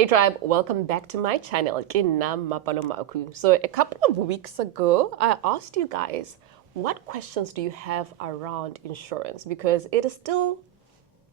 Hey tribe, welcome back to my channel. So a couple of weeks ago, I asked you guys, what questions do you have around insurance? Because it is still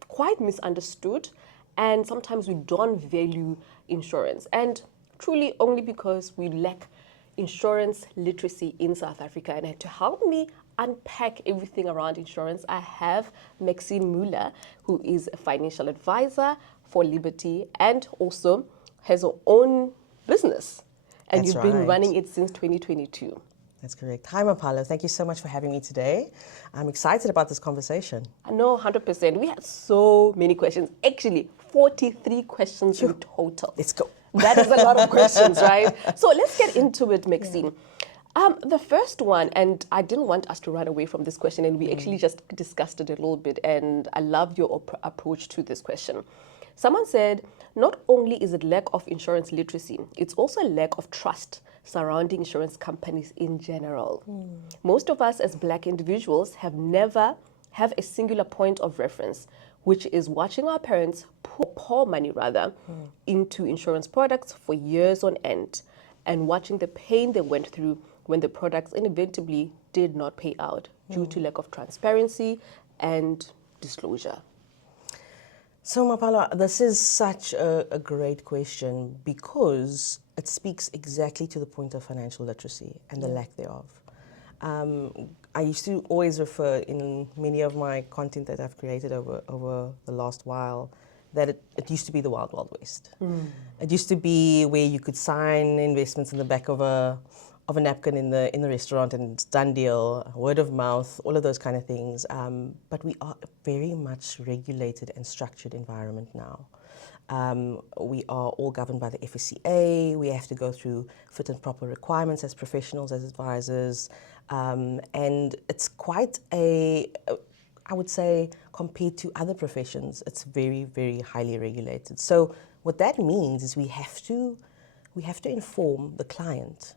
quite misunderstood and sometimes we don't value insurance. And truly only because we lack insurance literacy in South Africa. And to help me unpack everything around insurance, I have Maxine Muller, who is a financial advisor for Liberty and also has her own business. And That's you've been right. running it since 2022. That's correct. Hi, Mapalo. Thank you so much for having me today. I'm excited about this conversation. I know 100%. We had so many questions. Actually, 43 questions in total. Let's go. That is a lot of questions, right? So let's get into it, Maxine. The first one, and I didn't want us to run away from this question, and we actually just discussed it a little bit, and I love your approach to this question. Someone said, not only is it lack of insurance literacy, it's also a lack of trust surrounding insurance companies in general. Most of us as Black individuals have a singular point of reference, which is watching our parents pour money into insurance products for years on end and watching the pain they went through when the products inevitably did not pay out due to lack of transparency and disclosure. So, Mapalo, this is such a great question because it speaks exactly to the point of financial literacy and the lack thereof. I used to always refer in many of my content that I've created over the last while that it used to be the Wild Wild West. It used to be where you could sign investments in the back of a napkin in the restaurant and it's done deal, word of mouth, all of those kind of things. But we are a very much regulated and structured environment now. We are all governed by the FSCA. We have to go through fit and proper requirements as professionals, as advisors. And it's quite I would say, compared to other professions, it's very, very highly regulated. So what that means is we have to inform the client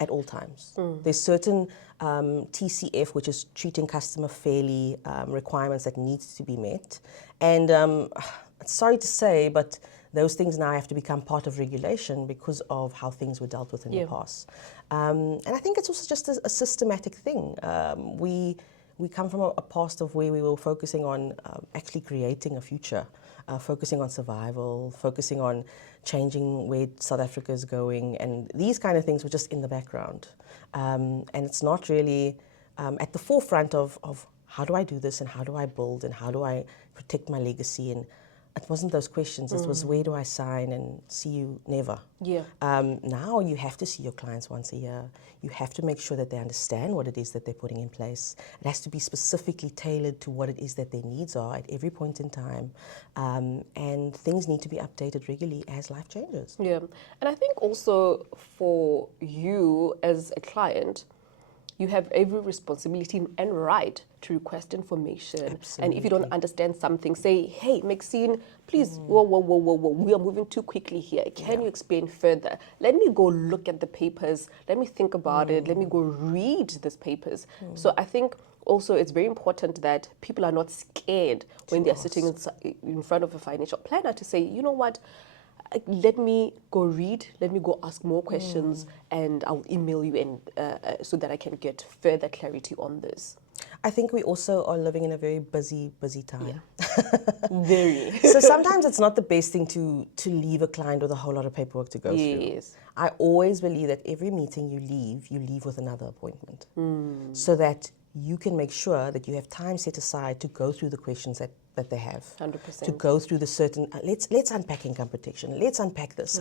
at all times. There's certain TCF, which is treating customer fairly, requirements that needs to be met. And sorry to say, but those things now have to become part of regulation because of how things were dealt with in the past. And I think it's also just a systematic thing. We come from a past of where we were focusing on actually creating a future, focusing on survival, focusing on changing where South Africa is going, and these kind of things were just in the background. And it's not really at the forefront of how do I do this and how do I build and how do I protect my legacy. And it wasn't those questions. It was where do I sign and see you never. Now you have to see your clients once a year. You have to make sure that they understand what it is that they're putting in place. It has to be specifically tailored to what it is that their needs are at every point in time. And things need to be updated regularly as life changes. Yeah, and I think also for you as a client, you have every responsibility and right to request information. Absolutely. And if you don't understand something, say, hey, Maxine, please, whoa, we are moving too quickly here. Can you explain further? Let me go look at the papers. Let me think about it. Let me go read these papers. So I think also it's very important that people are not scared when they're sitting in front of a financial planner to say, you know what, let me go read, let me go ask more questions, and I'll email you and so that I can get further clarity on this. I think we also are living in a very busy time. Very. So sometimes it's not the best thing to leave a client with a whole lot of paperwork to go through. I always believe that every meeting you leave with another appointment. So that you can make sure that you have time set aside to go through the questions that they have. 100%. To go through the certain, let's unpack income protection. Let's unpack this.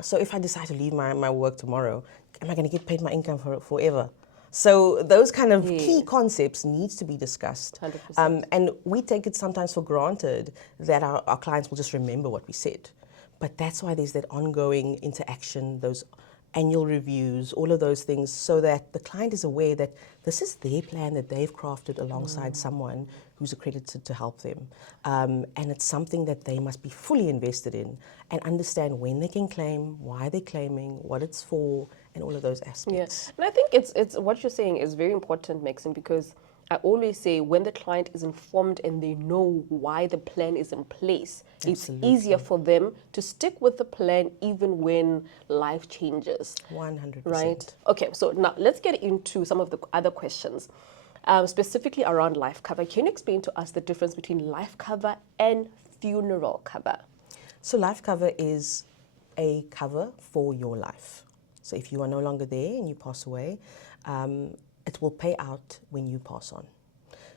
So if I decide to leave my work tomorrow, am I going to get paid my income forever? So those kind of key concepts needs to be discussed. 100%. And we take it sometimes for granted that our clients will just remember what we said. But that's why there's that ongoing interaction, those annual reviews, all of those things, so that the client is aware that this is their plan that they've crafted alongside someone who's accredited to help them. And it's something that they must be fully invested in and understand when they can claim, why they're claiming, what it's for, and all of those aspects. And I think it's what you're saying is very important, Maxine, because I always say when the client is informed and they know why the plan is in place, it's easier for them to stick with the plan even when life changes. 100%. Right? Okay, so now let's get into some of the other questions, specifically around life cover. Can you explain to us the difference between life cover and funeral cover? So life cover is a cover for your life. So if you are no longer there and you pass away, it will pay out when you pass on.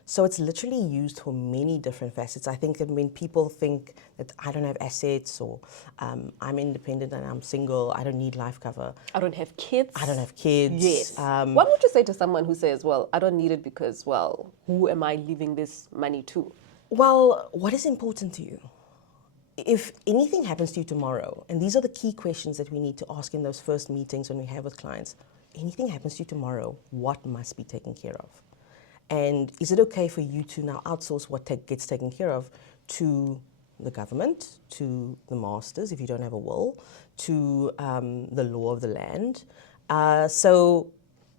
So it's literally used for many different facets. I think that when people think that I don't have assets or I'm independent and I'm single, I don't need life cover. I don't have kids. I don't have kids. Yes. What would you say to someone who says, well, I don't need it because, well, who am I leaving this money to? Well, what is important to you? If anything happens to you tomorrow, and these are the key questions that we need to ask in those first meetings when we have with clients, anything happens to you tomorrow, what must be taken care of? And is it okay for you to now outsource what gets taken care of to the government, to the masters if you don't have a will, to the law of the land? So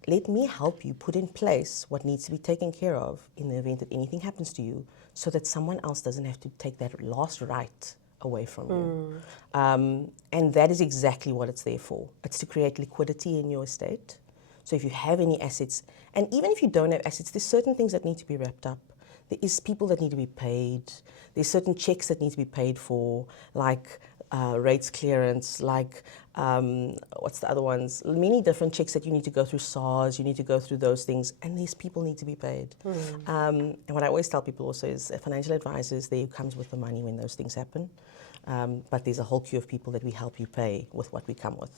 let me help you put in place what needs to be taken care of in the event that anything happens to you so that someone else doesn't have to take that last right away from you. And that is exactly what it's there for. It's to create liquidity in your estate. So if you have any assets, and even if you don't have assets, there's certain things that need to be wrapped up. There is people that need to be paid. There's certain checks that need to be paid for, like rates clearance, like what's the other ones? Many different checks that you need to go through, SARS, you need to go through those things, and these people need to be paid. And what I always tell people also is a financial advisor is there who comes with the money when those things happen. But there's a whole queue of people that we help you pay with what we come with.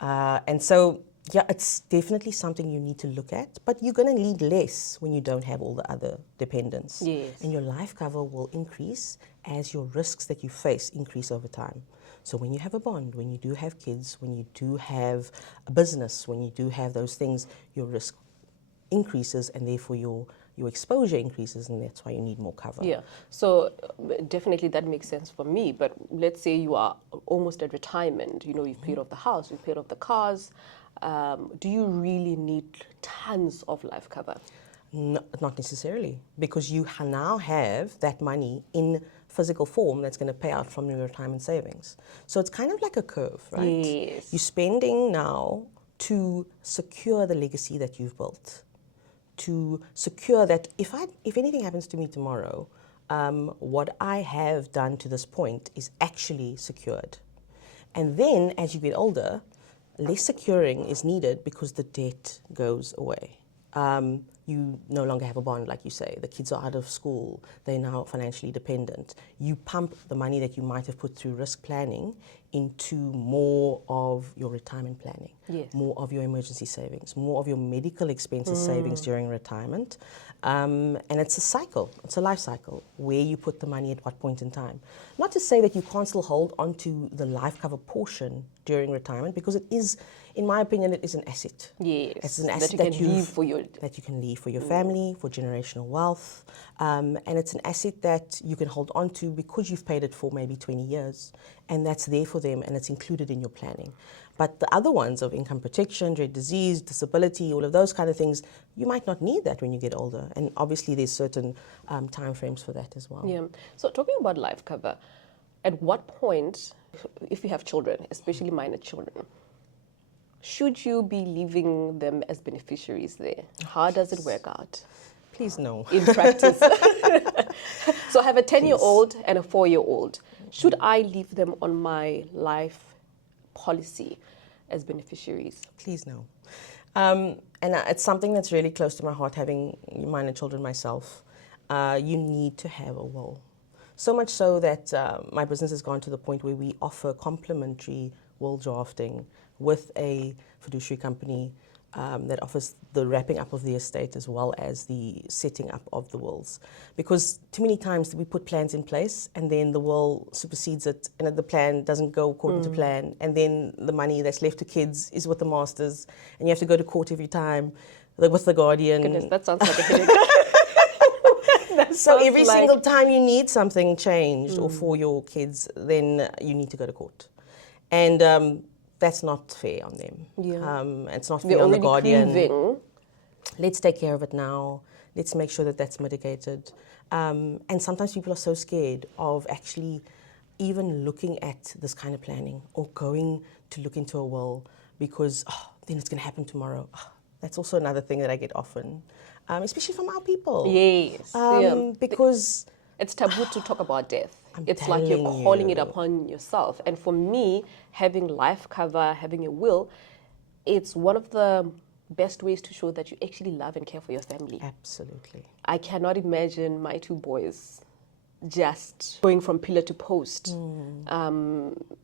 And so, yeah, it's definitely something you need to look at, but you're going to need less when you don't have all the other dependents. Yes. And your life cover will increase as your risks that you face increase over time. So when you have a bond, when you do have kids, when you do have a business, when you do have those things, your risk increases and therefore your exposure increases, and that's why you need more cover. Yeah, so definitely that makes sense for me. But let's say you are almost at retirement. You know, you've paid off the house, you've paid off the cars. Do you really need tons of life cover? No, not necessarily, because you now have that money in physical form that's going to pay out from your retirement savings. So it's kind of like a curve, right? Yes. You're spending now to secure the legacy that you've built, to secure that if anything happens to me tomorrow, what I have done to this point is actually secured. And then as you get older, less securing is needed because the debt goes away. You no longer have a bond, like you say. The kids are out of school. They're now financially dependent. You pump the money that you might have put through risk planning into more of your retirement planning, Yes. more of your emergency savings, more of your medical expenses savings during retirement. And it's a cycle. It's a life cycle where you put the money at what point in time. Not to say that you can't still hold onto the life cover portion during retirement, because it is, in my opinion, it is an asset. Yes, It's an asset that you can leave for your... that you can leave for your family, for generational wealth. And it's an asset that you can hold on to because you've paid it for maybe 20 years. And that's there for them and it's included in your planning. But the other ones of income protection, dread disease, disability, all of those kind of things, you might not need that when you get older. And obviously there's certain time frames for that as well. Yeah. So talking about life cover, at what point, if you have children, especially minor children, should you be leaving them as beneficiaries there? How does it work out Please no. in practice? So I have a 10-year-old and a 4-year-old. Should I leave them on my life policy as beneficiaries? Please no. And it's something that's really close to my heart, having minor children myself. You need to have a will. So much so that my business has gone to the point where we offer complimentary will drafting with a fiduciary company that offers the wrapping up of the estate as well as the setting up of the wills. Because too many times we put plans in place and then the will supersedes it and the plan doesn't go according to plan, and then the money that's left to kids is with the masters and you have to go to court every time with the guardian. Goodness, that sounds like a headache. So every single time you need something changed or for your kids, then you need to go to court. And that's not fair on them. Yeah. It's not They're fair on the already guardian. grieving let's take care of it now. Let's make sure that that's mitigated. And sometimes people are so scared of actually even looking at this kind of planning or going to look into a will because then it's going to happen tomorrow. That's also another thing that I get often, especially from our people. Yes. Because it's taboo to talk about death. It's like you're telling calling it you. upon yourself. And for me, having life cover, having a will, it's one of the best ways to show that you actually love and care for your family. Absolutely. I cannot imagine my two boys just going from pillar to post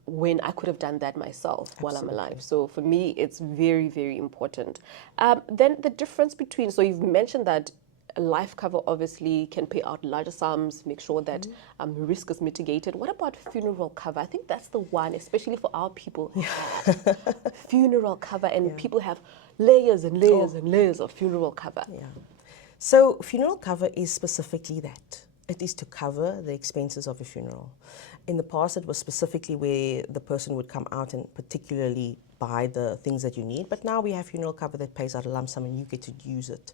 when I could have done that myself while I'm alive. So for me, it's very, very important. Then the difference between, so you've mentioned that life cover obviously can pay out larger sums, make sure that risk is mitigated. What about funeral cover? I think that's the one, especially for our people, funeral cover, and people have layers and layers and layers of funeral cover. Yeah. So funeral cover is specifically that. It is to cover the expenses of a funeral. In the past, it was specifically where the person would come out and particularly buy the things that you need. But now we have funeral cover that pays out a lump sum and you get to use it.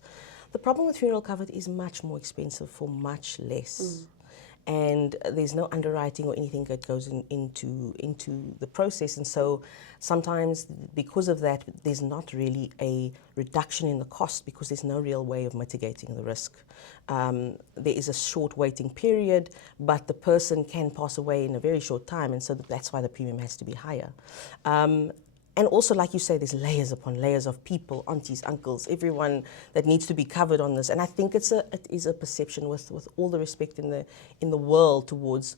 The problem with funeral cover is much more expensive for much less. And there's no underwriting or anything that goes into the process. And so sometimes because of that, there's not really a reduction in the cost because there's no real way of mitigating the risk. There is a short waiting period, but the person can pass away in a very short time. And so that's why the premium has to be higher. And also, like you say, there's layers upon layers of people, aunties, uncles, everyone that needs to be covered on this. And I think it is a perception with all the respect in the world towards,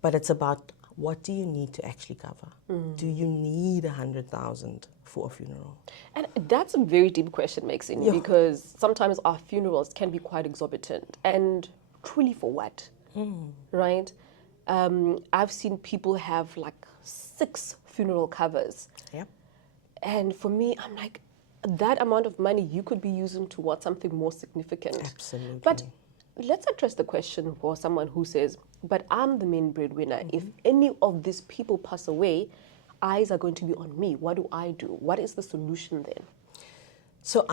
but it's about what do you need to actually cover? Do you need 100,000 for a funeral? And that's a very deep question, Maxine, because sometimes our funerals can be quite exorbitant. And truly for what? Right? I've seen people have like 6 funeral covers. Yep. And for me, I'm like, that amount of money you could be using towards something more significant. Absolutely. But let's address the question for someone who says, but I'm the main breadwinner. If any of these people pass away, eyes are going to be on me. What do I do? What is the solution then? So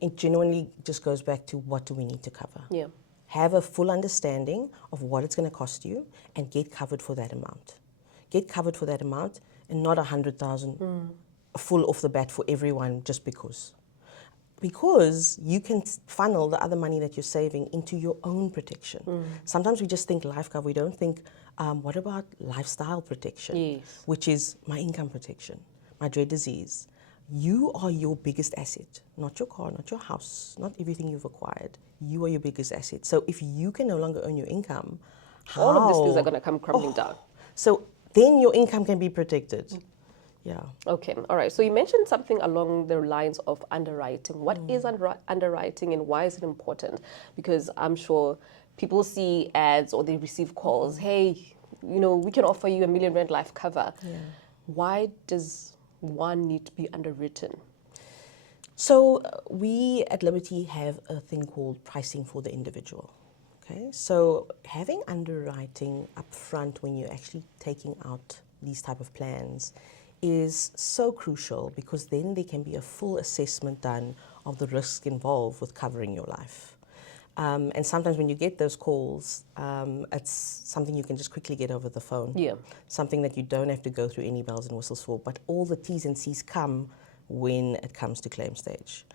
it genuinely just goes back to what do we need to cover? Yeah. Have a full understanding of what it's going to cost you and get covered for that amount. Get covered for that amount and not 100,000 full off the bat for everyone just because. Because you can funnel the other money that you're saving into your own protection. Sometimes we just think life cover, we don't think, what about lifestyle protection? Yes. Which is my income protection, my dread disease. You are your biggest asset, not your car, not your house, not everything you've acquired. You are your biggest asset. So if you can no longer earn your income, all of these things are going to come crumbling down. So then your income can be protected. Yeah. Okay, all right. So you mentioned something along the lines of underwriting. What is underwriting and why is it important? Because I'm sure people see ads or they receive calls, hey, we can offer you R1 million life cover. Yeah. Why does one need to be underwritten? So we at Liberty have a thing called pricing for the individual. Okay, so having underwriting up front when you're actually taking out these type of plans is so crucial because then there can be a full assessment done of the risk involved with covering your life. And sometimes when you get those calls, it's something you can just quickly get over the phone. Yeah. Something that you don't have to go through any bells and whistles for, but all the T's and C's come when it comes to claim stage.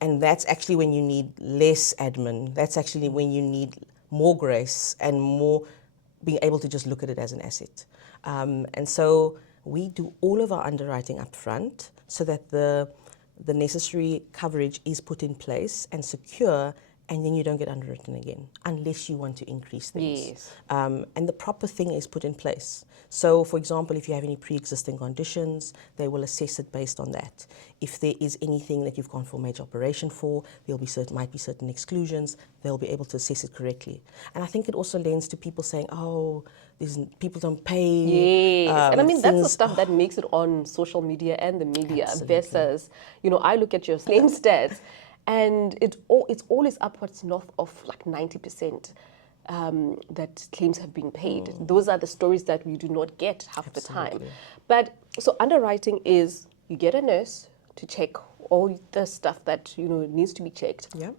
And that's actually when you need less admin. That's actually when you need more grace and more being able to just look at it as an asset. And so we do all of our underwriting up front so that the necessary coverage is put in place and secure, and then you don't get underwritten again unless you want to increase things. Yes. And the proper thing is put in place. So, for example, if you have any pre-existing conditions, they will assess it based on that. If there is anything that you've gone for major operation for, might be certain exclusions, they'll be able to assess it correctly. And I think it also lends to people saying, people don't pay. Yes, and I mean, that's the stuff that makes it on social media and the media. Absolutely. Versus, I look at your claim stats, and it's always upwards north of like 90%. That claims have been paid. Those are the stories that we do not get half the time. But so underwriting is you get a nurse to check all the stuff that, needs to be checked. Yeah.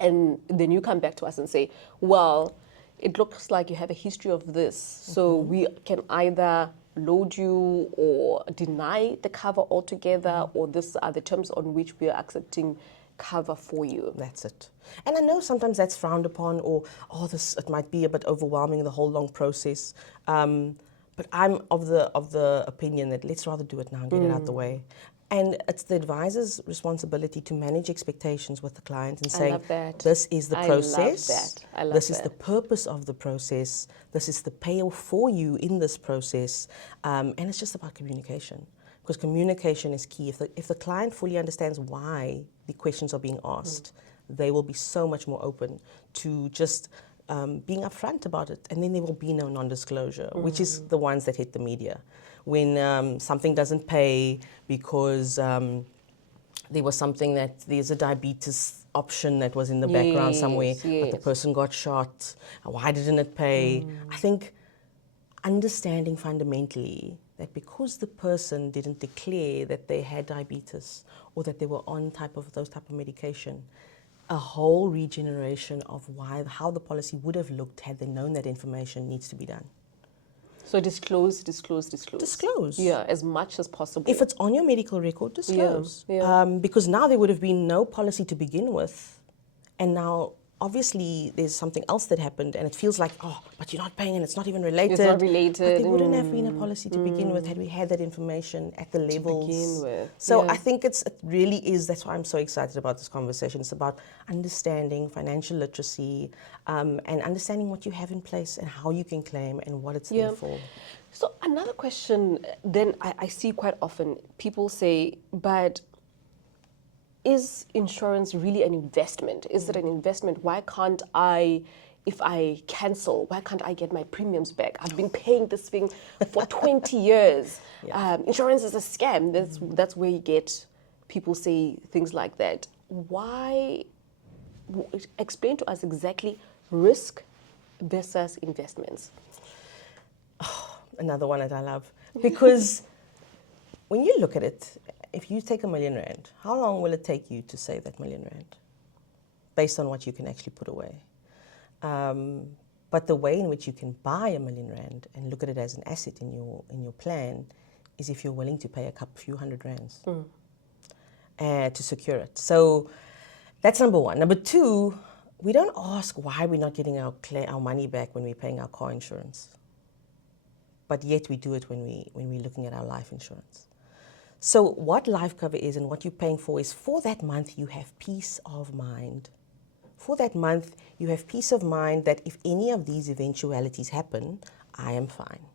And then you come back to us and say, well, it looks like you have a history of this, so we can either load you or deny the cover altogether, or these are the terms on which we are accepting cover for you. That's it. And I know sometimes that's frowned upon, or it might be a bit overwhelming, the whole long process. But I'm of the opinion that let's rather do it now and get it out the way. And it's the advisor's responsibility to manage expectations with the client and saying, this is the process, this is the purpose of the process, this is the payoff for you in this process, and it's just about communication. Because communication is key. If the client fully understands why the questions are being asked, they will be so much more open to just being upfront about it. And then there will be no non-disclosure, which is the ones that hit the media. When something doesn't pay because there was something there's a diabetes option that was in the background somewhere, but the person got shot. Why didn't it pay? I think understanding fundamentally that because the person didn't declare that they had diabetes or that they were on those type of medication, a whole regeneration of how the policy would have looked had they known that information needs to be done. So disclose. Disclose. Yeah, as much as possible. If it's on your medical record, disclose. Because now there would have been no policy to begin with, and now obviously there's something else that happened, and it feels like, but you're not paying and it's not even related. It's not related. But there wouldn't have been a policy to begin with had we had that information at the levels. To begin with. So I think it really is, that's why I'm so excited about this conversation. It's about understanding financial literacy and understanding what you have in place and how you can claim and what it's there for. So another question then I see quite often, people say, but is insurance really an investment? Is it an investment? Why can't if I cancel, why can't I get my premiums back? I've been paying this thing for 20 years. Insurance is a scam. That's where you get people say things like that. Why? Explain to us exactly risk versus investments. Another one that I love. Because when you look at it, if you take R1 million, how long will it take you to save that R1 million? Based on what you can actually put away. But the way in which you can buy R1 million and look at it as an asset in your plan is if you're willing to pay a few $100s to secure it. So that's number one. Number two, we don't ask why we're not getting our money back when we're paying our car insurance. But yet we do it when we're looking at our life insurance. So what life cover is and what you're paying for is for that month you have peace of mind. For that month you have peace of mind that if any of these eventualities happen, I am fine.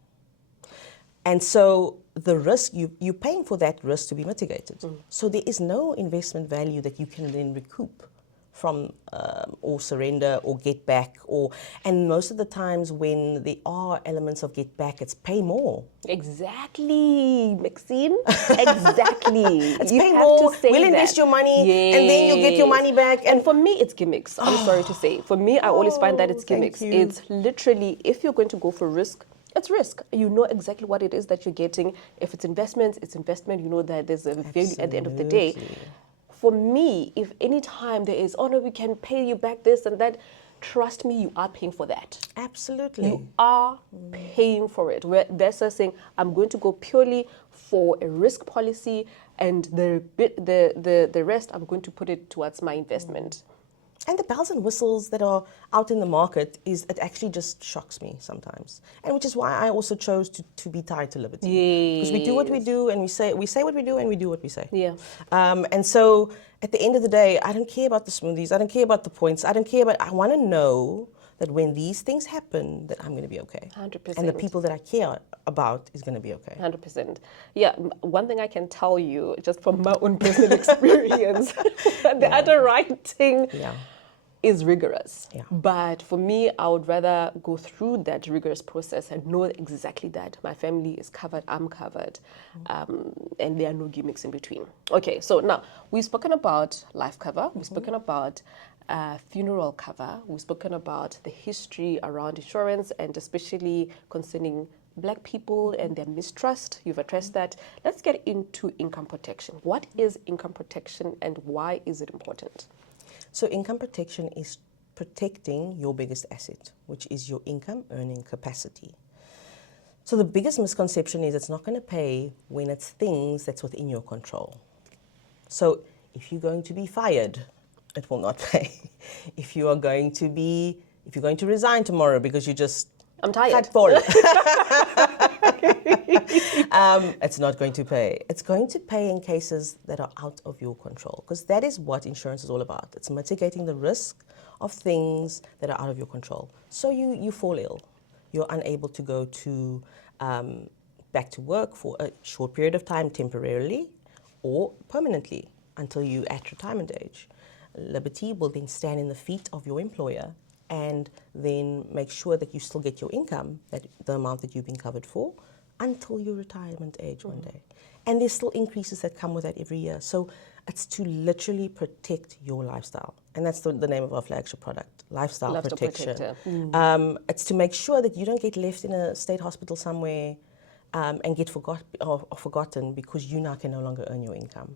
And so the risk, you're paying for that risk to be mitigated. So there is no investment value that you can then recoup from or surrender or get back, and most of the times when there are elements of get back, it's pay more. Exactly, Maxine. Exactly. It's pay more. We'll invest your money, and then you'll get your money back. And for me, it's gimmicks. I'm sorry to say. For me, I always find that it's gimmicks. It's literally, if you're going to go for risk, it's risk. You know exactly what it is that you're getting. If it's investments, it's investment. You know that there's a value at the end of the day. For me, if any time there is, no, we can pay you back this and that, trust me, you are paying for that. Absolutely. You are paying for it. Versus saying, I'm going to go purely for a risk policy and the rest, I'm going to put it towards my investment. And the bells and whistles that are out in the market, it actually just shocks me sometimes. And which is why I also chose to be tied to liberty. Because we do what we do and we say what we do and we do what we say. And so at the end of the day, I don't care about the smoothies, I don't care about the points, I want to know that when these things happen, that I'm going to be okay. 100%. And the people that I care about is going to be okay. 100%. Yeah, one thing I can tell you, just from my own personal experience, the underwriting is rigorous. But for me, I would rather go through that rigorous process and know exactly that my family is covered, I'm covered, and there are no gimmicks in between. Okay, so now we've spoken about life cover, we've spoken about funeral cover, we've spoken about the history around insurance and especially concerning Black people and their mistrust. You've addressed that. Let's get into income protection. What is income protection and why is it important? So income protection is protecting your biggest asset, which is your income earning capacity. So the biggest misconception is it's not going to pay when it's things that's within your control. So if you're going to be fired, it will not pay. If you're going to resign tomorrow because you just I'm tired. It's not going to pay. It's going to pay in cases that are out of your control, because that is what insurance is all about. It's mitigating the risk of things that are out of your control. So you fall ill. You're unable to go to back to work for a short period of time temporarily or permanently until you're at retirement age. Liberty will then stand in the feet of your employer and then make sure that you still get your income, that the amount that you've been covered for, until your retirement age one day. And there's still increases that come with that every year. So it's to literally protect your lifestyle. And that's the name of our flagship product, Lifestyle Protection. It's to make sure that you don't get left in a state hospital somewhere and get forgotten because you now can no longer earn your income.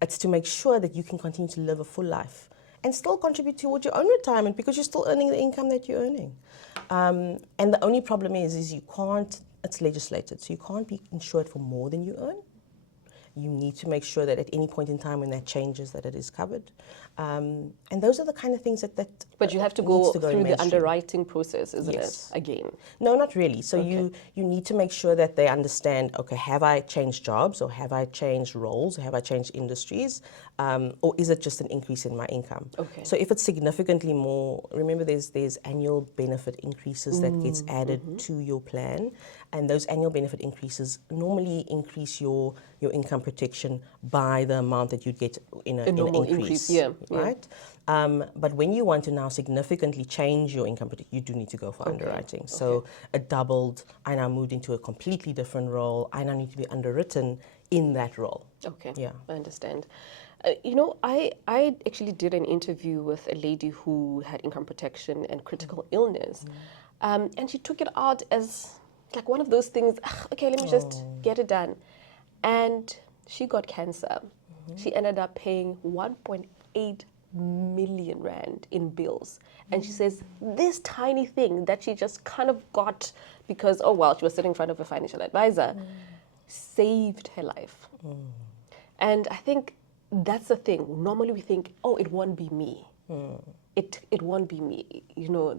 It's to make sure that you can continue to live a full life and still contribute towards your own retirement because you're still earning the income that you're earning. And the only problem is you can't, it's legislated, so you can't be insured for more than you earn. You need to make sure that at any point in time when that changes, that it is covered. And those are the kind of things that But you have to go through the mainstream. underwriting process, isn't Yes. it? Again. No, not really. So you need to make sure that they understand, okay, have I changed jobs or have I changed roles or have I changed industries? Or is it just an increase in my income? Okay. So if it's significantly more, remember there's annual benefit increases that gets added to your plan. And those annual benefit increases normally increase your income protection by the amount that you'd get in an increase. Right? But when you want to now significantly change your income protection, you do need to go for underwriting. So it doubled, I now moved into a completely different role, I now need to be underwritten in that role. Okay, yeah. I understand. I actually did an interview with a lady who had income protection and critical illness. And she took it out as like one of those things, okay, let me just get it done. And she got cancer. She ended up paying 1.8 million rand in bills. And she says this tiny thing that she just kind of got because, she was sitting in front of a financial advisor, saved her life. And I think that's the thing. Normally we think, it won't be me. It won't be me.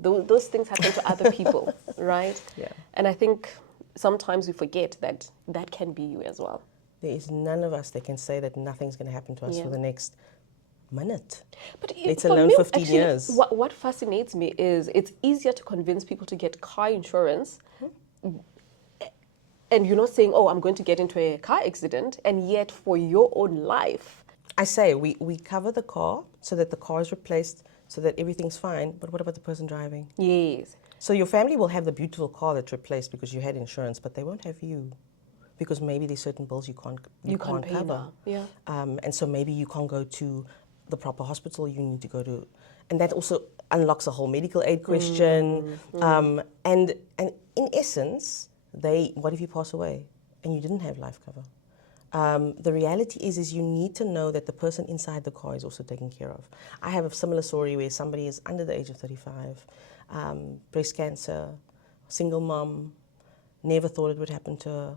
Those things happen to other people, right? Yeah. And I think sometimes we forget that that can be you as well. There is none of us that can say that nothing's going to happen to us for the next minute. But let alone 15 years. What fascinates me is it's easier to convince people to get car insurance. And you're not saying, I'm going to get into a car accident, and yet for your own life. I say we cover the car so that the car is replaced, so that everything's fine, but what about the person driving? Yes. So your family will have the beautiful car that's replaced because you had insurance, but they won't have you because maybe there's certain bills you can't pay cover. now. Yeah. And so maybe you can't go to the proper hospital you need to go to, and that also unlocks a whole medical aid question. And in essence, what if you pass away and you didn't have life cover? The reality is you need to know that the person inside the car is also taken care of. I have a similar story where somebody is under the age of 35, breast cancer, single mom, never thought it would happen to her.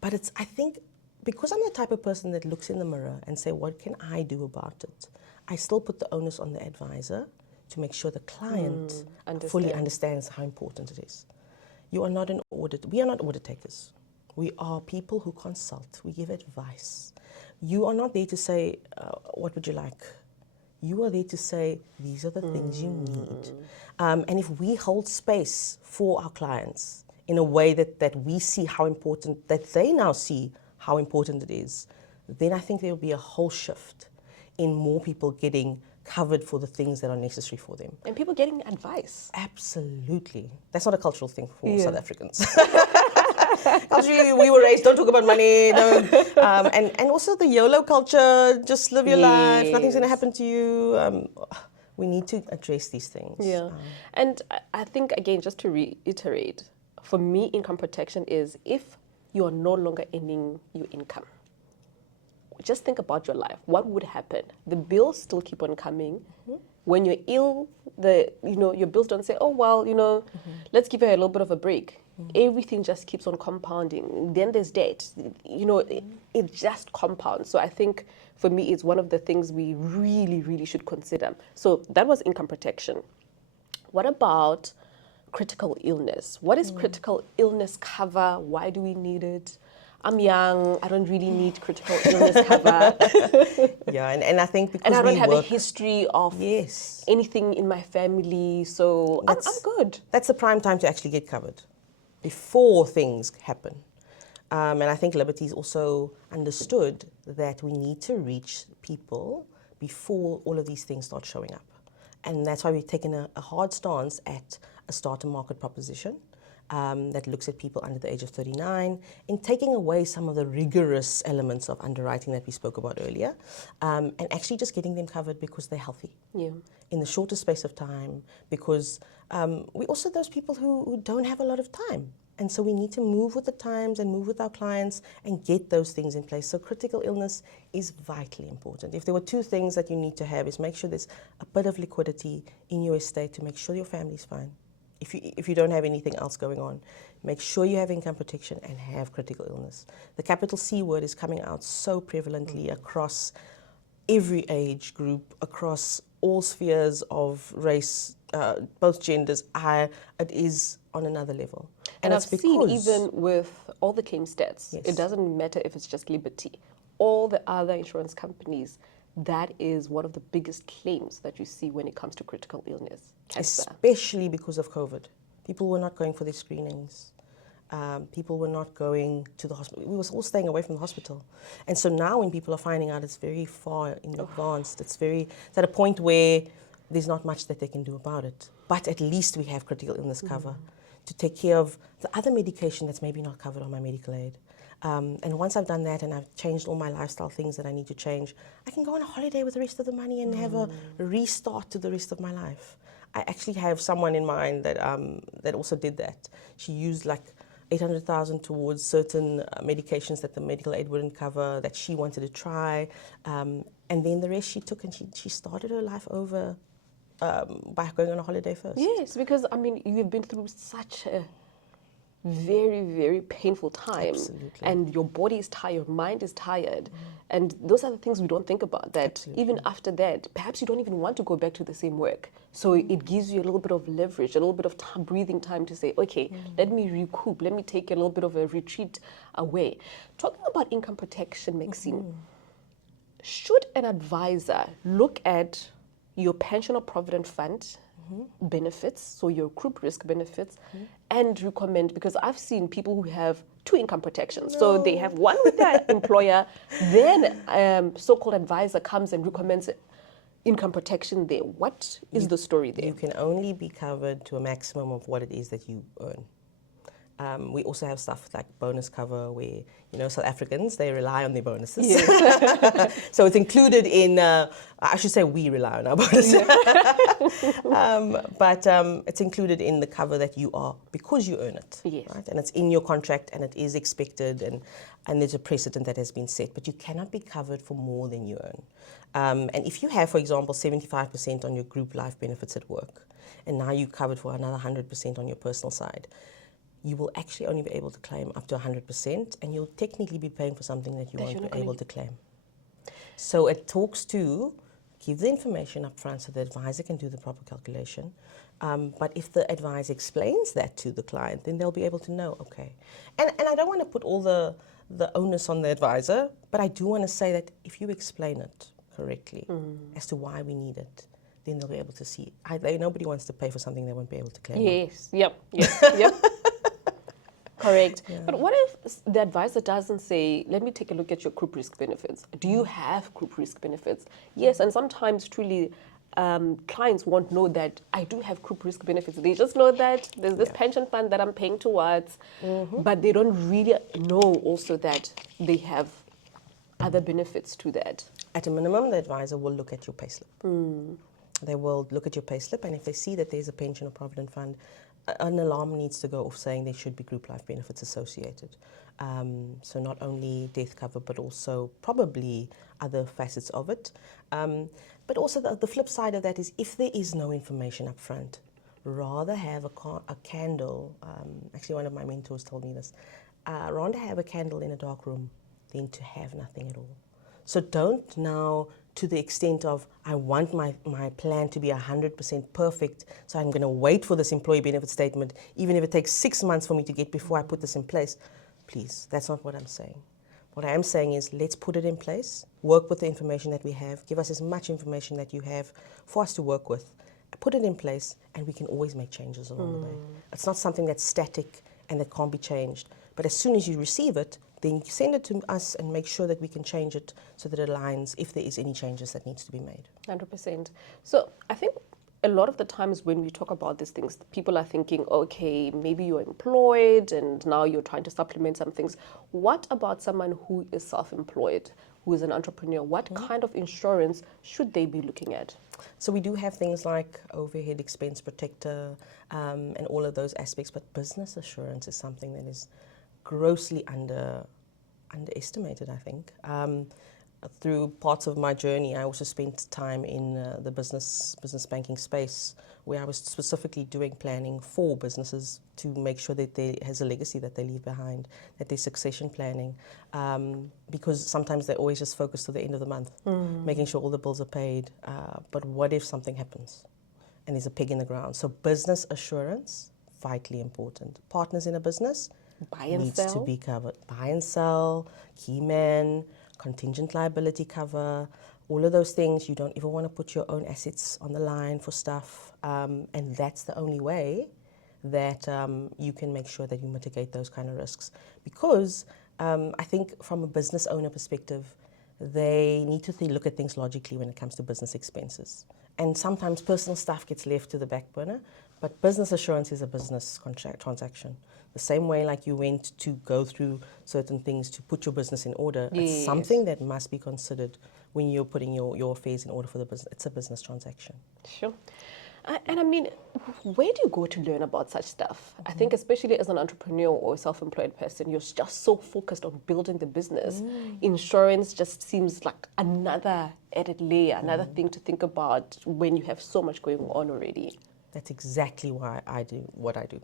But I think, because I'm the type of person that looks in the mirror and say, what can I do about it? I still put the onus on the advisor to make sure the client fully understands how important it is. You are not an audit. We are not audit takers. We are people who consult. We give advice. You are not there to say, what would you like? You are there to say, these are the things you need. And if we hold space for our clients in a way that we see how important, that they now see how important it is, then I think there will be a whole shift in more people getting covered for the things that are necessary for them. And people getting advice. Absolutely. That's not a cultural thing for South Africans. Culturally, we were raised, don't talk about money. And also the YOLO culture, just live your life, nothing's going to happen to you. We need to address these things. Yeah. And I think, again, just to reiterate, for me, income protection is if you are no longer earning your income. Just think about your life. What would happen? The bills still keep on coming. When you're ill, your bills don't say, oh, well, let's give her a little bit of a break. Everything just keeps on compounding. Then there's debt. It just compounds. So I think for me, it's one of the things we really, really should consider. So that was income protection. What about critical illness? What is critical illness cover? Why do we need it? I'm young. I don't really need critical illness cover. Yeah, and I think because and I don't we have work, a history of yes, anything in my family, so I'm good. That's the prime time to actually get covered before things happen. And I think Liberty's also understood that we need to reach people before all of these things start showing up. And that's why we've taken a hard stance at a starter market proposition that looks at people under the age of 39 in taking away some of the rigorous elements of underwriting that we spoke about earlier and actually just getting them covered because they're healthy in the shortest space of time, because we also those people who don't have a lot of time. And so we need to move with the times and move with our clients and get those things in place. So critical illness is vitally important. If there were two things that you need to have, is make sure there's a bit of liquidity in your estate to make sure your family's fine. If you don't have anything else going on, make sure you have income protection and have critical illness. The capital C word is coming out so prevalently across every age group, across all spheres of race, both genders. It is on another level. And I've seen even with all the claim stats, it doesn't matter if it's just Liberty, all the other insurance companies, that is one of the biggest claims that you see when it comes to critical illness, cancer. Especially because of COVID. People were not going for their screenings. People were not going to the hospital. We were all staying away from the hospital. And so now when people are finding out, it's very far in advance. It's at a point where there's not much that they can do about it. But at least we have critical illness cover to take care of the other medication that's maybe not covered on my medical aid. And once I've done that and I've changed all my lifestyle things that I need to change, I can go on a holiday with the rest of the money and have a restart to the rest of my life. I actually have someone in mind that also did that. She used like 800,000 towards certain medications that the medical aid wouldn't cover that she wanted to try. And then the rest she took and she started her life over by going on a holiday first. Yes, because you've been through such a very, very painful time. Absolutely. And your body is tired, your mind is tired. And those are the things we don't think about, that Absolutely. even after that, perhaps you don't even want to go back to the same work. So it gives you a little bit of leverage, a little bit of breathing time to say, okay, let me recoup, let me take a little bit of a retreat away. Talking about income protection, Maxine, should an advisor look at your pension or provident fund benefits, so your group risk benefits, and recommend, because I've seen people who have two income protections. No. So they have one with their employer, then so-called advisor comes and recommends income protection there. What is the story there? You can only be covered to a maximum of what it is that you earn. We also have stuff like bonus cover where, South Africans, they rely on their bonuses. Yes. So it's included in, I should say we rely on our bonuses. But it's included in the cover that you are, because you earn it. Yes. Right? And it's in your contract and it is expected and there's a precedent that has been set. But you cannot be covered for more than you earn. And if you have, for example, 75% on your group life benefits at work, and now you're covered for another 100% on your personal side, you will actually only be able to claim up to 100%, and you'll technically be paying for something that you won't be able to claim. So it talks to give the information up front so the advisor can do the proper calculation. But if the advisor explains that to the client, then they'll be able to know, okay. And I don't want to put all the onus on the advisor, but I do want to say that if you explain it correctly as to why we need it, then they'll be able to see. Nobody wants to pay for something they won't be able to claim. Yes, yep. Correct. Yeah. But what if the advisor doesn't say, let me take a look at your group risk benefits? Do you have group risk benefits? Yes, and sometimes truly clients won't know that I do have group risk benefits. They just know that there's this pension fund that I'm paying towards, but they don't really know also that they have other benefits to that. At a minimum, the advisor will look at your payslip. They will look at your payslip, and if they see that there's a pension or provident fund, an alarm needs to go off saying there should be group life benefits associated. So not only death cover, but also probably other facets of it. But also the flip side of that is if there is no information up front, rather have a candle. Actually, one of my mentors told me this. Rather have a candle in a dark room than to have nothing at all. So don't now, to the extent of, I want my plan to be 100% perfect, so I'm going to wait for this employee benefit statement, even if it takes 6 months for me to get before I put this in place. Please, that's not what I'm saying. What I am saying is, let's put it in place, work with the information that we have, give us as much information that you have for us to work with, put it in place, and we can always make changes along the way. It's not something that's static and that can't be changed. But as soon as you receive it, then you send it to us and make sure that we can change it so that it aligns if there is any changes that needs to be made. 100%. So I think a lot of the times when we talk about these things, people are thinking, okay, maybe you're employed and now you're trying to supplement some things. What about someone who is self-employed, who is an entrepreneur? What kind of insurance should they be looking at? So we do have things like overhead expense protector and all of those aspects, but business assurance is something that is grossly underestimated, I think. Through parts of my journey, I also spent time in the business banking space, where I was specifically doing planning for businesses to make sure that there has a legacy that they leave behind, that there's succession planning, because sometimes they're always just focused to the end of the month, making sure all the bills are paid. But what if something happens and there's a pig in the ground? So business assurance, vitally important. Partners in a business, Buy and needs sell to be covered. Buy and sell, key man, contingent liability cover, all of those things. You don't ever want to put your own assets on the line for stuff. And that's the only way that you can make sure that you mitigate those kind of risks. Because I think from a business owner perspective, they need to look at things logically when it comes to business expenses. And sometimes personal stuff gets left to the back burner, but business assurance is a business transaction. The same way like you went to go through certain things to put your business in order, it's something that must be considered when you're putting your affairs in order for the business. It's a business transaction. Sure. And I mean, where do you go to learn about such stuff? I think especially as an entrepreneur or a self-employed person, you're just so focused on building the business. Insurance just seems like another added layer, another thing to think about when you have so much going on already. That's exactly why I do what I do.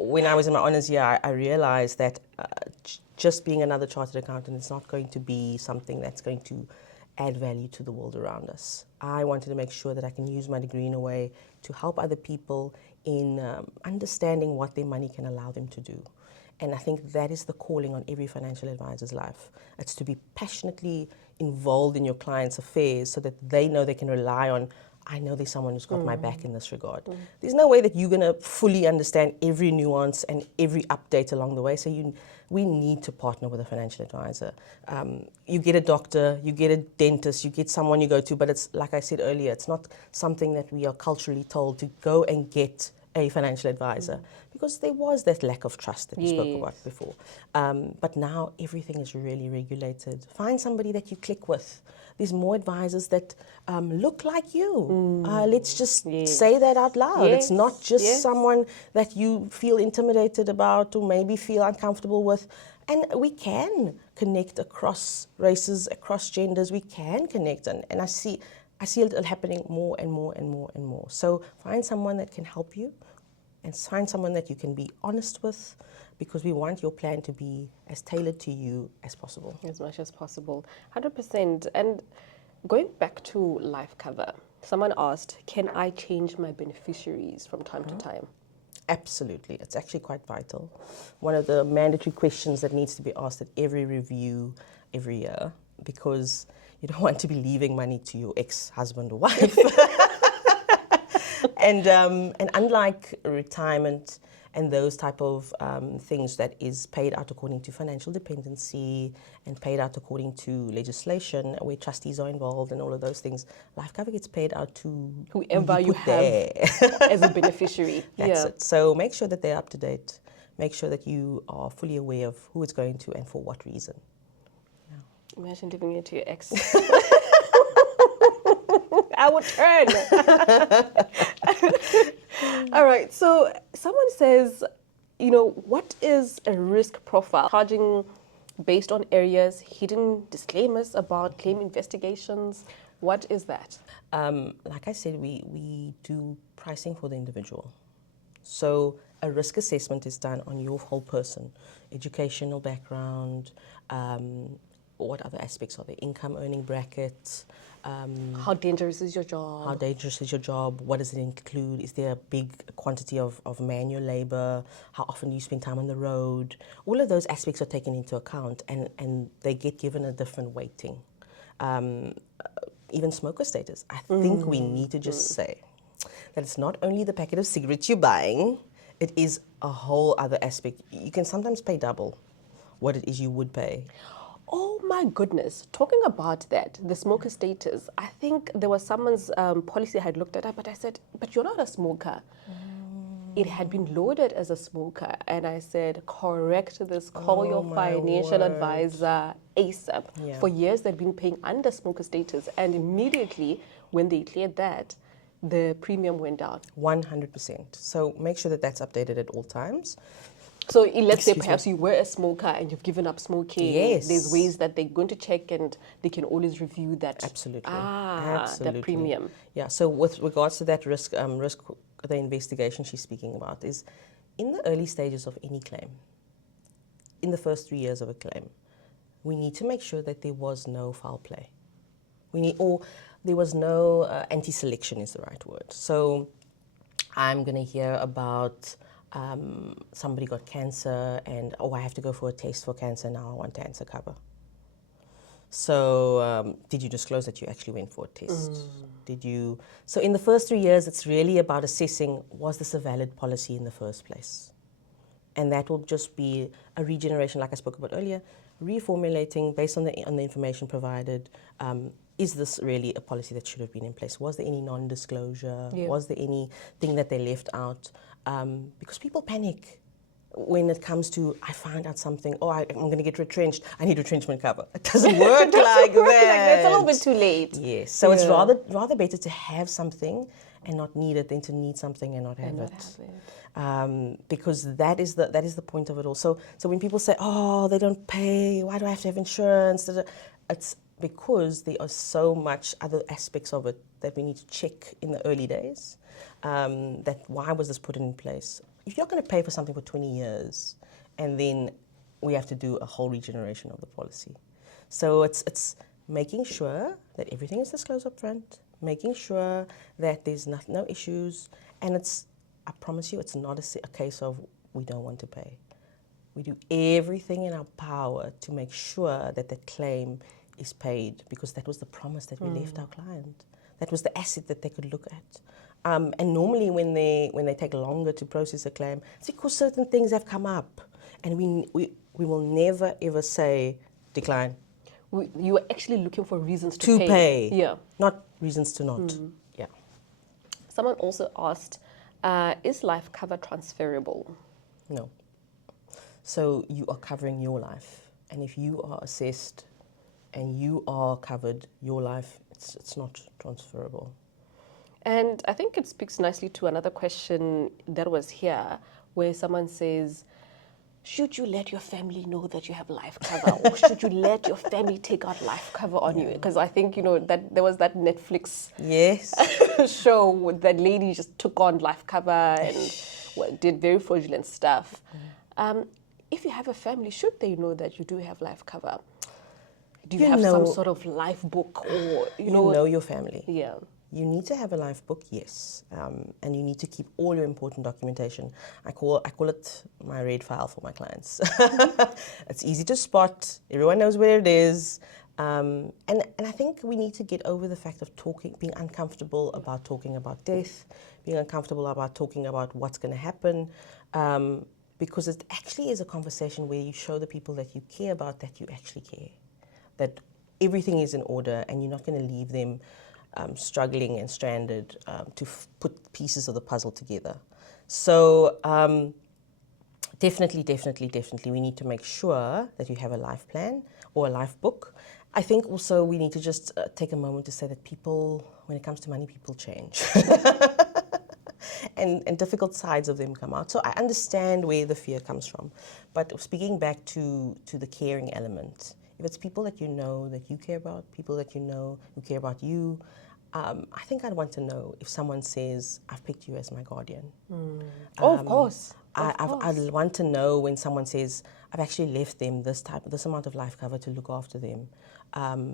When I was in my honours year, I realized that just being another chartered accountant is not going to be something that's going to add value to the world around us. I wanted to make sure that I can use my degree in a way to help other people in understanding what their money can allow them to do. And I think that is the calling on every financial advisor's life. It's to be passionately involved in your clients' affairs so that they know they can rely on, I know there's someone who's got my back in this regard. There's no way that you're going to fully understand every nuance and every update along the way. So we need to partner with a financial advisor. You get a doctor, you get a dentist, you get someone you go to, but it's like I said earlier, it's not something that we are culturally told to go and get a financial advisor, because there was that lack of trust that we spoke about before. But now everything is really regulated. Find somebody that you click with. There's more advisors that look like you. Let's just say that out loud. It's not just someone that you feel intimidated about or maybe feel uncomfortable with. And we can connect across races, across genders. We can connect. And I see it happening more and more and more and more. So find someone that can help you and find someone that you can be honest with, because we want your plan to be as tailored to you as possible. As much as possible, 100%. And going back to life cover, someone asked, can I change my beneficiaries from time to time? Absolutely. It's actually quite vital. One of the mandatory questions that needs to be asked at every review every year, because you don't want to be leaving money to your ex-husband or wife. And unlike retirement and those type of things that is paid out according to financial dependency and paid out according to legislation where trustees are involved and all of those things, life cover gets paid out to whoever you have as a beneficiary. That's it. So make sure that they're up to date. Make sure that you are fully aware of who it's going to and for what reason. Imagine giving it to your ex. I would turn. All right. So someone says, what is a risk profile? Charging based on areas, hidden disclaimers about claim investigations. What is that? Like I said, we do pricing for the individual. So a risk assessment is done on your whole person, educational background, what other aspects are there, income earning brackets. How dangerous is your job? How dangerous is your job? What does it include? Is there a big quantity of manual labor? How often do you spend time on the road? All of those aspects are taken into account and they get given a different weighting. Even smoker status. I think we need to just say that it's not only the packet of cigarettes you're buying, it is a whole other aspect. You can sometimes pay double what it is you would pay. Oh my goodness. Talking about that, the smoker status, I think there was someone's policy I had looked at, but I said, but you're not a smoker. It had been loaded as a smoker, and I said, correct this, call your financial advisor ASAP. Yeah. For years, they'd been paying under smoker status, and immediately when they cleared that, the premium went down. 100%. So make sure that that's updated at all times. So let's say perhaps you were a smoker and you've given up smoking. Yes. There's ways that they're going to check and they can always review that. Absolutely. The premium. Yeah, so with regards to that risk, the investigation she's speaking about is in the early stages of any claim, in the first 3 years of a claim, we need to make sure that there was no foul play. There was no anti-selection is the right word. So I'm going to hear about somebody got cancer and, I have to go for a test for cancer now, I want cancer cover. So did you disclose that you actually went for a test? So in the first 3 years, it's really about assessing, was this a valid policy in the first place? And that will just be a regeneration, like I spoke about earlier, reformulating based on the information provided. Is this really a policy that should have been in place? Was there any non-disclosure? Yeah. Was there anything that they left out? Because people panic when it comes to, I find out something, I'm going to get retrenched, I need retrenchment cover. It doesn't work like that. It's a little bit too late. Yes, so it's rather better to have something and not need it than to need something and not have it. Because that is the point of it all. So when people say, they don't pay, why do I have to have insurance? It's because there are so much other aspects of it that we need to check in the early days. That why was this put in place? If you're going to pay for something for 20 years, and then we have to do a whole regeneration of the policy. So it's making sure that everything is disclosed up front, making sure that there's no issues, and I promise you, it's not a case of we don't want to pay. We do everything in our power to make sure that the claim is paid, because that was the promise that we left our client. That was the asset that they could look at. And normally when they take longer to process a claim, it's because certain things have come up. And we will never, ever say, decline. You were actually looking for reasons to pay. Yeah. Not reasons to not. Yeah. Someone also asked, is life cover transferable? No. So you are covering your life. And if you are assessed and you are covered, your life, it's not transferable. And I think it speaks nicely to another question that was here, where someone says, should you let your family know that you have life cover, or should you let your family take out life cover on you? Because I think, that there was that Netflix show where that lady just took on life cover and did very fraudulent stuff. If you have a family, should they know that you do have life cover? Do you have some sort of life book, or you know your family? Yeah. You need to have a life book, yes, and you need to keep all your important documentation. I call it my red file for my clients. It's easy to spot. Everyone knows where it is, and I think we need to get over the fact of being uncomfortable about talking about death, being uncomfortable about talking about what's going to happen, because it actually is a conversation where you show the people that you care about that you actually care, that everything is in order, and you're not going to leave them struggling and stranded to put pieces of the puzzle together. So definitely, we need to make sure that you have a life plan or a life book. I think also we need to just take a moment to say that people, when it comes to money, people change. And difficult sides of them come out. So I understand where the fear comes from. But speaking back to the caring element, if it's people that you know that you care about, people that you know who care about you, I think I'd want to know if someone says, I've picked you as my guardian. Of course. I'd want to know when someone says, I've actually left them this amount of life cover to look after them.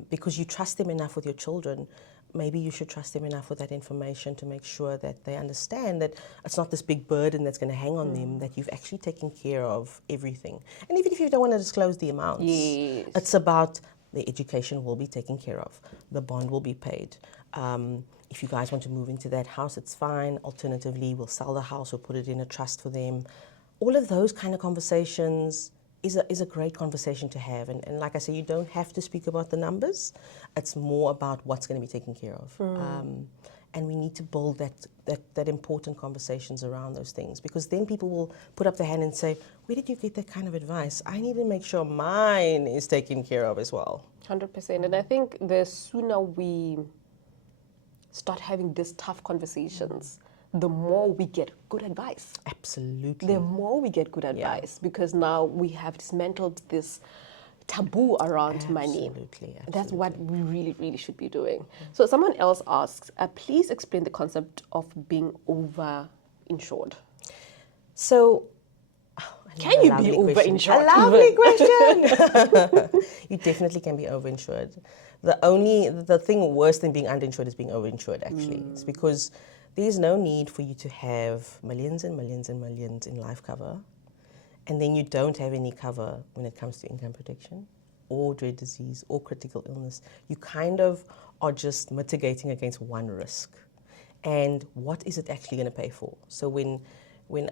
Because you trust them enough with your children, maybe you should trust them enough with that information to make sure that they understand that it's not this big burden that's going to hang on them, that you've actually taken care of everything. And even if you don't want to disclose the amounts, Yes. it's about the education will be taken care of, the bond will be paid. If you guys want to move into that house, it's fine. Alternatively, we'll sell the house or put it in a trust for them. All of those kind of conversations is a great conversation to have. And like I say, you don't have to speak about the numbers. It's more about what's going to be taken care of. And we need to build that important conversations around those things, because then people will put up their hand and say, where did you get that kind of advice? I need to make sure mine is taken care of as well. 100%. And I think the sooner we start having these tough conversations, the more we get good advice. Absolutely. The more we get good advice, because now we have dismantled this taboo around money. Absolutely. That's what we really, really should be doing. So someone else asks, please explain the concept of being over-insured. So, Can you be over-insured? A lovely question. You definitely can be over-insured. The thing worse than being underinsured is being over-insured, actually. It's because there's no need for you to have millions and millions and millions in life cover, and then you don't have any cover when it comes to income protection or dread disease or critical illness. You kind of are just mitigating against one risk. And what is it actually going to pay for? So when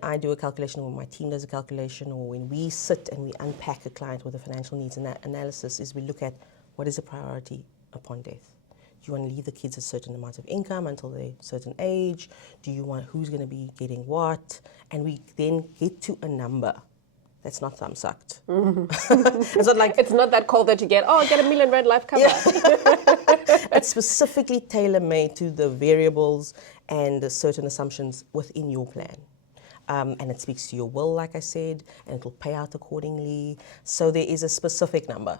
I do a calculation, or my team does a calculation, or when we sit and we unpack a client with a financial needs analysis, is we look at what is a priority upon death. Do you want to leave the kids a certain amount of income until they're a certain age? Do you want who's going to be getting what? And we then get to a number that's not thumb-sucked. It's not that call that you get, get $1 million life cover. It's specifically tailor-made to the variables and the certain assumptions within your plan. And it speaks to your will, like I said, and it will pay out accordingly. So there is a specific number.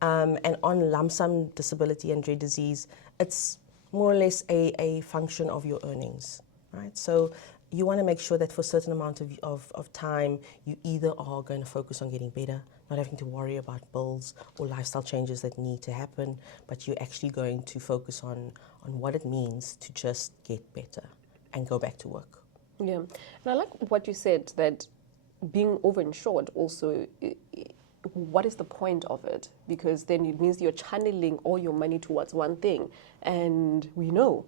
And on lump sum disability and dread disease, it's more or less a function of your earnings, right? So you want to make sure that for a certain amount of time, you either are going to focus on getting better, not having to worry about bills or lifestyle changes that need to happen, but you're actually going to focus on what it means to just get better and go back to work. Yeah. And I like what you said, that being overinsured also, what is the point of it? Because then it means you're channeling all your money towards one thing. And we know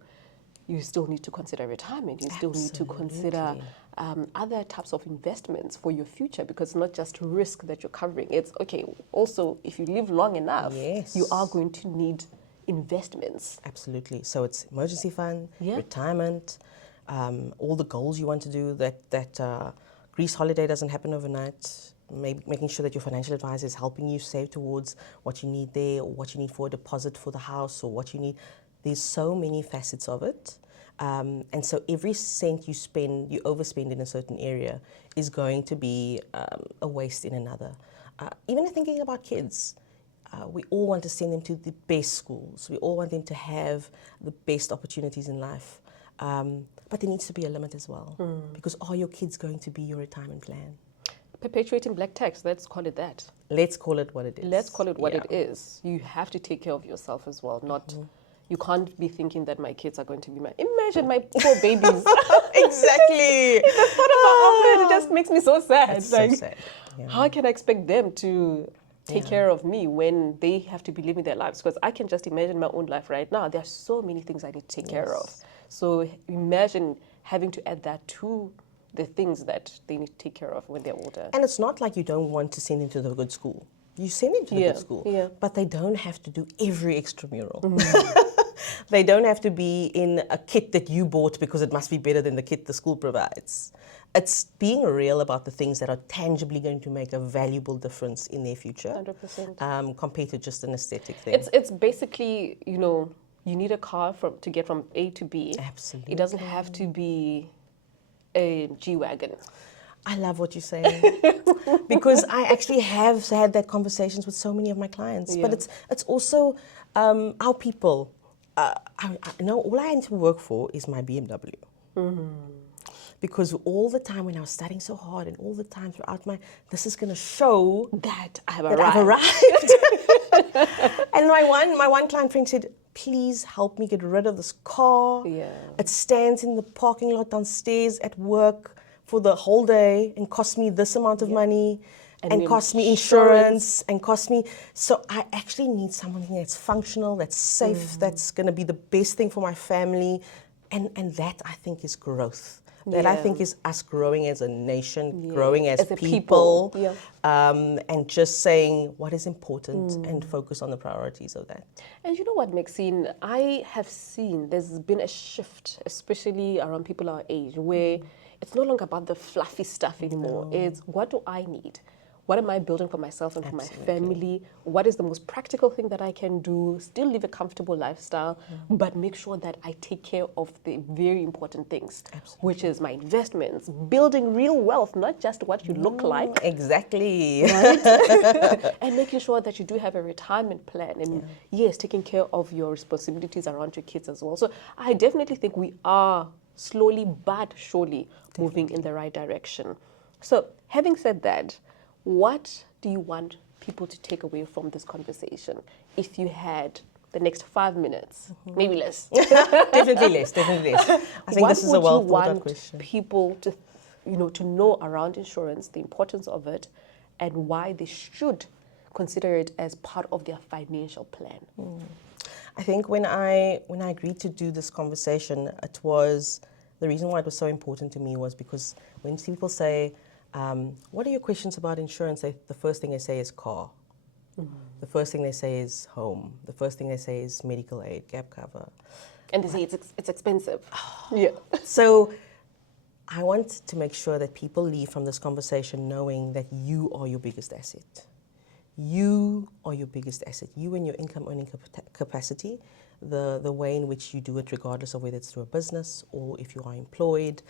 you still need to consider retirement. You still need to consider other types of investments for your future, because it's not just risk that you're covering. It's, okay, also, if you live long enough, you are going to need investments. Absolutely. So it's emergency fund, retirement, all the goals you want to do, that Greece holiday doesn't happen overnight, making sure that your financial advisor is helping you save towards what you need there, or what you need for a deposit for the house, or what you need. There's so many facets of it. And so every cent you spend, you overspend in a certain area, is going to be a waste in another. Even thinking about kids, we all want to send them to the best schools. We all want them to have the best opportunities in life. But there needs to be a limit as well. Because are your kids going to be your retirement plan? Perpetuating black tax, let's call it that. Let's call it what it is. Let's call it what it is. You have to take care of yourself as well. Not, you can't be thinking that my kids are going to be imagine my poor babies. Exactly. The thought of it just makes me so sad. It's so sad. Yeah. How can I expect them to take care of me when they have to be living their lives? Because I can just imagine my own life right now. There are so many things I need to take care of. So imagine having to add that to the things that they need to take care of when they're older. And it's not like you don't want to send them to the good school. You send them to the Yeah, good school, yeah. but they don't have to do every extramural. They don't have to be in a kit that you bought because it must be better than the kit the school provides. It's being real about the things that are tangibly going to make a valuable difference in their future, 100%. compared to just an aesthetic thing. It's basically, you need a car to get from A to B. Absolutely. It doesn't have to be a G-Wagon. I love what you're saying because I actually have had that conversations with so many of my clients. Yeah. But it's also our people. I know all I need to work for is my BMW. Because all the time when I was studying so hard and all the time throughout this is going to show That I've that arrived. I've arrived. And my one client friend said, please help me get rid of this car. Yeah. It stands in the parking lot downstairs at work for the whole day and costs me this amount of money and costs me insurance and costs me. So I actually need someone that's functional, that's safe, that's going to be the best thing for my family. And that I think is growth. That I think is us growing as a nation, growing as a people, Yeah. and just saying what is important and focus on the priorities of that. And you know what, Maxine? I have seen there's been a shift, especially around people our age, where it's no longer about the fluffy stuff anymore. It's what do I need? What am I building for myself and for my family? What is the most practical thing that I can do? Still live a comfortable lifestyle, but make sure that I take care of the very important things, which is my investments, building real wealth, not just what you look like. Exactly. Right? And making sure that you do have a retirement plan. And yes, taking care of your responsibilities around your kids as well. So I definitely think we are slowly but surely moving in the right direction. So having said that, what do you want people to take away from this conversation if you had the next 5 minutes, maybe less? Definitely less. I think this is a well thought out question. What would you want people to know around insurance, the importance of it, and why they should consider it as part of their financial plan? I think when I agreed to do this conversation, it was the reason why it was so important to me was because when people say, what are your questions about insurance? The first thing they say is car. The first thing they say is home. The first thing they say is medical aid, gap cover. And they say it's expensive. Yeah. So I want to make sure that people leave from this conversation knowing that you are your biggest asset. You are your biggest asset. You and your income earning capacity, the way in which you do it, regardless of whether it's through a business or if you are employed,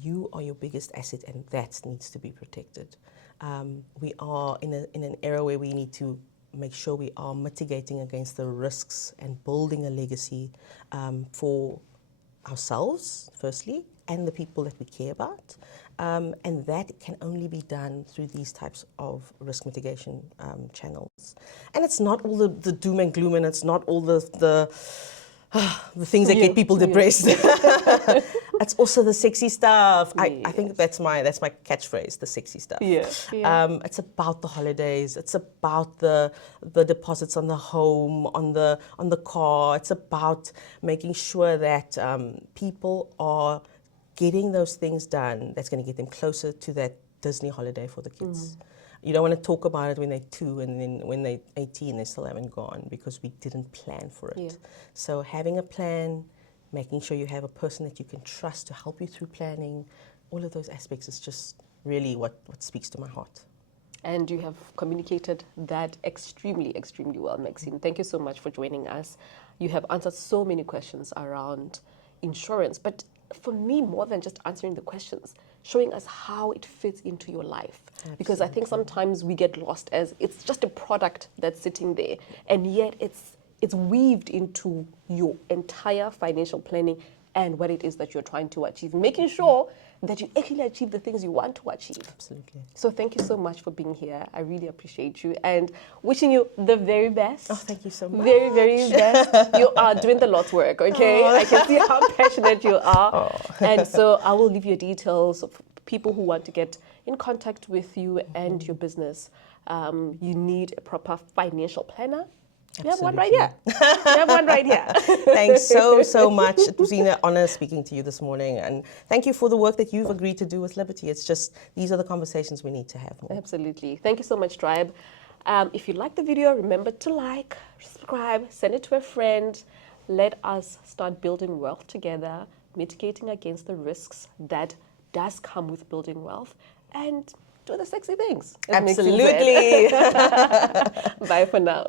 you are your biggest asset, and that needs to be protected. We are in an era where we need to make sure we are mitigating against the risks and building a legacy for ourselves, firstly, and the people that we care about. And that can only be done through these types of risk mitigation channels. And it's not all the doom and gloom, and it's not all the things that get people depressed. It's also the sexy stuff. I think that's my catchphrase, the sexy stuff. It's about the holidays. It's about the deposits on the home, on the car. It's about making sure that people are getting those things done that's going to get them closer to that Disney holiday for the kids. You don't want to talk about it when they're 2 and then when they're 18 they still haven't gone because we didn't plan for it. So having a plan, making sure you have a person that you can trust to help you through planning, all of those aspects is just really what speaks to my heart. And you have communicated that extremely, extremely well, Maxine. Thank you so much for joining us. You have answered so many questions around insurance, but for me, more than just answering the questions, showing us how it fits into your life. Absolutely. Because I think sometimes we get lost as it's just a product that's sitting there, and yet it's weaved into your entire financial planning and what it is that you're trying to achieve, making sure that you actually achieve the things you want to achieve. Absolutely. So thank you so much for being here. I really appreciate you and wishing you the very best. Oh, thank you so much. Very, very best. You are doing the Lord's work, okay? I can see how passionate you are. And so I will leave your details of people who want to get in contact with you and your business. You need a proper financial planner. You have one right here. You have one right here. Thanks so much. It was an honor speaking to you this morning. And thank you for the work that you've agreed to do with Liberty. It's just, these are the conversations we need to have more. Absolutely. Thank you so much, Tribe. If you like the video, remember to like, subscribe, send it to a friend. Let us start building wealth together, mitigating against the risks that does come with building wealth, and do the sexy things. as Maxine said. Absolutely. Bye for now.